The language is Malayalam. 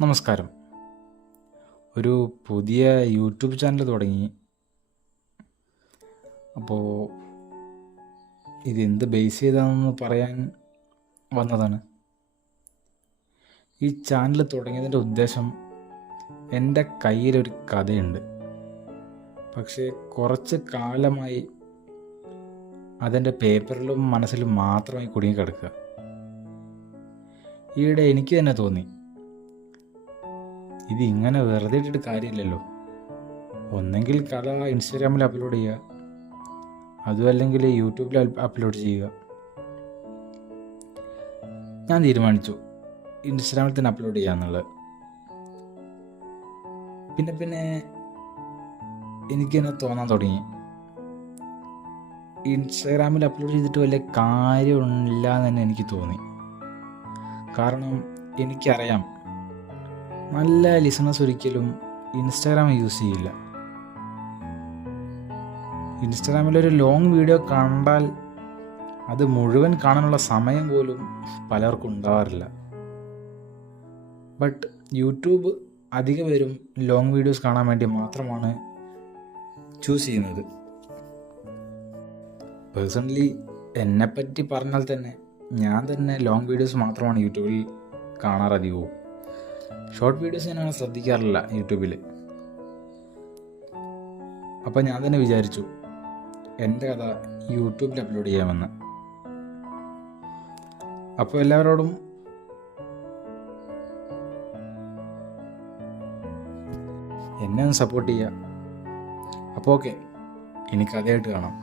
നമസ്കാരം. ഒരു പുതിയ യൂട്യൂബ് ചാനൽ തുടങ്ങി. അപ്പോൾ ഇതെന്ത് ബേസ് ചെയ്താണെന്ന് പറയാൻ വന്നതാണ്. ഈ ചാനൽ തുടങ്ങിയതിൻ്റെ ഉദ്ദേശം, എൻ്റെ കയ്യിലൊരു കഥയുണ്ട്. പക്ഷേ കുറച്ച് കാലമായി അതെൻ്റെ പേപ്പറിലും മനസ്സിലും മാത്രമായി കുടുങ്ങിക്കിടക്കുക. ഈയിടെ എനിക്ക് തന്നെ തോന്നി, ഇത് ഇങ്ങനെ വെറുതെ ഇട്ടിട്ട് കാര്യമില്ലല്ലോ. ഒന്നെങ്കിൽ കഥ ഇൻസ്റ്റാഗ്രാമിൽ അപ്ലോഡ് ചെയ്യുക, അതും അല്ലെങ്കിൽ യൂട്യൂബിൽ അപ്ലോഡ് ചെയ്യുക. ഞാൻ തീരുമാനിച്ചു ഇൻസ്റ്റാഗ്രാമിൽ തന്നെ അപ്ലോഡ് ചെയ്യാന്നുള്ളത്. പിന്നെ എനിക്ക് തന്നെ തോന്നാൻ തുടങ്ങി, ഇൻസ്റ്റാഗ്രാമിൽ അപ്ലോഡ് ചെയ്തിട്ട് വലിയ കാര്യമില്ല എന്ന് തന്നെ എനിക്ക് തോന്നി. കാരണം എനിക്കറിയാം, നല്ല ലിസണേഴ്സ് ഒരിക്കലും ഇൻസ്റ്റാഗ്രാം യൂസ് ചെയ്യില്ല. ഇൻസ്റ്റാഗ്രാമിലൊരു ലോങ് വീഡിയോ കണ്ടാൽ അത് മുഴുവൻ കാണാനുള്ള സമയം പോലും പലർക്കും ഉണ്ടാവാറില്ല. ബട്ട് യൂട്യൂബ് അധിക പേരും ലോങ് വീഡിയോസ് കാണാൻ വേണ്ടി മാത്രമാണ് ചൂസ് ചെയ്യുന്നത്. പേഴ്സണലി എന്നെപ്പറ്റി പറഞ്ഞാൽ തന്നെ ഞാൻ തന്നെ ലോങ് വീഡിയോസ് മാത്രമാണ് യൂട്യൂബിൽ കാണാറധികവും. ഷോർട്ട് വീഡിയോസ് ഞാൻ അങ്ങനെ ശ്രദ്ധിക്കാറില്ല യൂട്യൂബിൽ. അപ്പോൾ ഞാൻ തന്നെ വിചാരിച്ചു എൻ്റെ കഥ യൂട്യൂബിൽ അപ്ലോഡ് ചെയ്യാമെന്ന്. അപ്പോൾ എല്ലാവരോടും എന്നെ ഒന്ന് സപ്പോർട്ട് ചെയ്യുക. അപ്പോൾ ഓക്കെ, ഇനി കഥയായിട്ട് കാണാം.